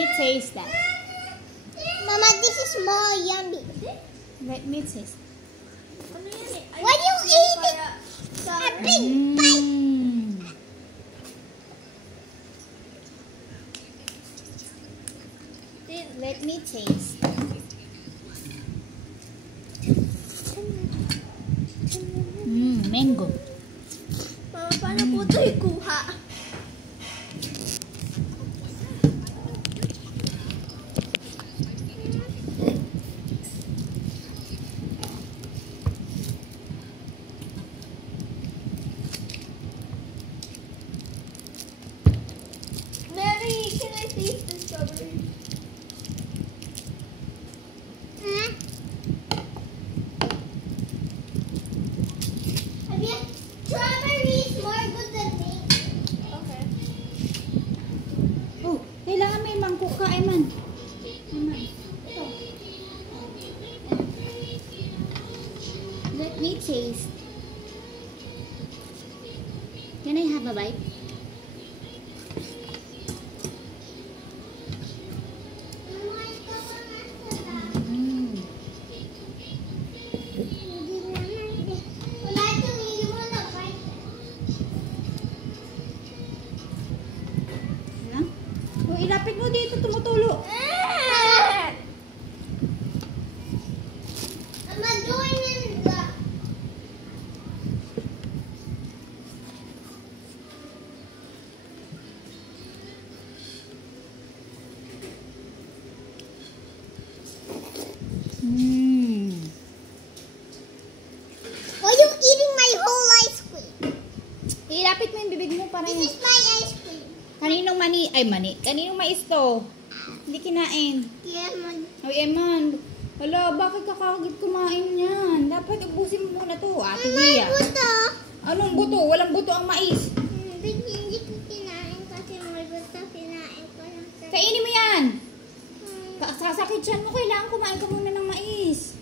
me taste that. Mama, this is more yummy. Let me taste. Why do you eat it? A big bite. Let me taste. Mango. Mama, paano po ito ikuha? Mary, can I taste the strawberry? Strawberry is more good than me. Okay. Oh, kailangan may mangkok ka, Eman. Ito. Let me taste. Can I have a bite? Ilapit mo dito, tumutulo. I'm joining the... Why are you eating my whole ice cream? Ilapit mo yung bibig mo para This yun. is my ice cream. Kaninong mani? Ay, mani. Kaninong mais to? Hindi kinain. Yeah, man. Ay, Eman. Hala, bakit kakagit kumain yan? Dapat ubusin mo muna to, Ate Bea. Buto. Anong buto? Walang buto ang mais. Hindi ko kinain kasi may buto. Kinain ko lang sa... Kainin mo yan. Sasakit siyan mo. Kailangan kumain ka muna ng mais.